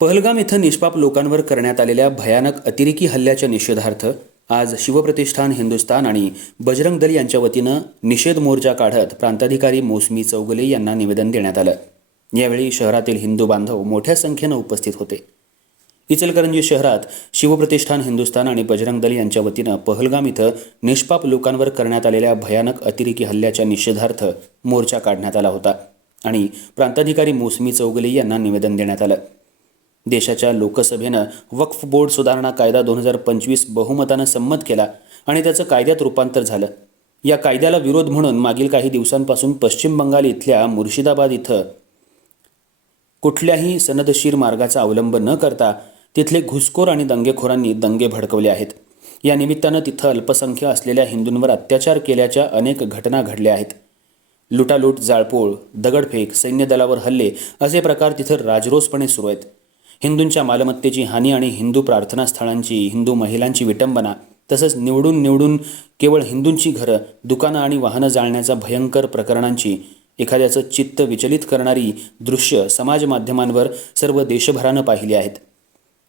पहलगाम इथं निष्पाप लोकांवर करण्यात आलेल्या भयानक अतिरेकी हल्ल्याच्या निषेधार्थ आज शिवप्रतिष्ठान हिंदुस्तान आणि बजरंग दल यांच्या वतीनं निषेध मोर्चा काढत प्रांताधिकारी मोसमी चौगले यांना निवेदन देण्यात आलं. यावेळी शहरातील हिंदू बांधव मोठ्या संख्येनं उपस्थित होते. इचलकरंजी शहरात शिवप्रतिष्ठान हिंदुस्तान आणि बजरंग दल यांच्या वतीनं पहलगाम इथं निष्पाप लोकांवर करण्यात आलेल्या भयानक अतिरेकी हल्ल्याच्या निषेधार्थ मोर्चा काढण्यात आला होता आणि प्रांताधिकारी मोसमी चौगले यांना निवेदन देण्यात आलं. देशाच्या लोकसभेनं वक्फ बोर्ड सुधारणा कायदा दोन हजार पंचवीस बहुमतानं संमत केला आणि त्याचं कायद्यात रूपांतर झालं. या कायद्याला विरोध म्हणून मागील काही दिवसांपासून पश्चिम बंगाल इथल्या मुर्शिदाबाद इथं कुठल्याही सनदशीर मार्गाचा अवलंब न करता तिथले घुसखोर आणि दंगेखोरांनी दंगे भडकवले आहेत. या निमित्तानं तिथं अल्पसंख्य असलेल्या हिंदूंवर अत्याचार केल्याच्या अनेक घटना घडल्या आहेत. लुटालूट जाळपोळ दगडफेक सैन्य दलावर हल्ले असे प्रकार तिथं राजरोसपणे सुरू आहेत. हिंदूंच्या मालमत्तेची हानी आणि हिंदू प्रार्थनास्थळांची हिंदू महिलांची विटंबना तसंच निवडून निवडून केवळ हिंदूंची घरं दुकानं आणि वाहनं जाळण्याच्या भयंकर प्रकरणांची एखाद्याचं चित्त विचलित करणारी दृश्य समाज माध्यमांवर सर्व देशभरानं पाहिली आहेत.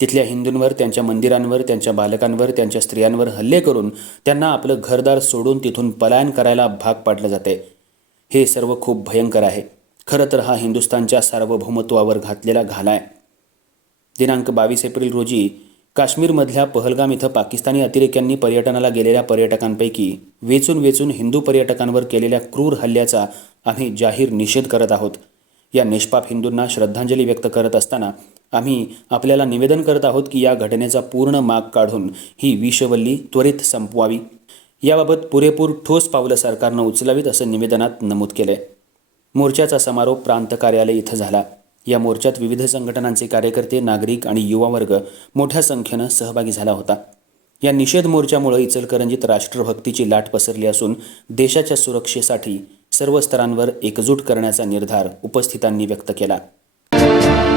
तिथल्या हिंदूंवर त्यांच्या मंदिरांवर त्यांच्या बालकांवर त्यांच्या स्त्रियांवर हल्ले करून त्यांना आपलं घरदार सोडून तिथून पलायन करायला भाग पाडलं जाते. हे सर्व खूप भयंकर आहे. खरं तर हा हिंदुस्थानच्या सार्वभौमत्वावर घातलेला घाला आहे. दिनांक बावीस एप्रिल रोजी काश्मीरमधल्या पहलगाम इथं पाकिस्तानी अतिरेक्यांनी पर्यटनाला गेलेल्या पर्यटकांपैकी वेचून वेचून हिंदू पर्यटकांवर केलेल्या क्रूर हल्ल्याचा आम्ही जाहीर निषेध करत आहोत. या निष्पाप हिंदूंना श्रद्धांजली व्यक्त करत असताना आम्ही आपल्याला निवेदन करत आहोत की या घटनेचा पूर्ण माग काढून ही विषवल्ली त्वरित संपवावी. याबाबत पुरेपूर ठोस पावलं सरकारनं उचलावीत असं निवेदनात नमूद केलंय. मोर्चाचा समारोप प्रांत कार्यालय इथं झाला. या मोर्चात विविध संघटनांचे कार्यकर्ते नागरिक आणि युवा वर्ग मोठ्या संख्येनं सहभागी झाला होता. या निषेध मोर्चामुळे इचलकरंजीत राष्ट्रभक्तीची लाट पसरली असून देशाच्या सुरक्षेसाठी सर्व स्तरांवर एकजूट करण्याचा निर्धार उपस्थितांनी व्यक्त केला.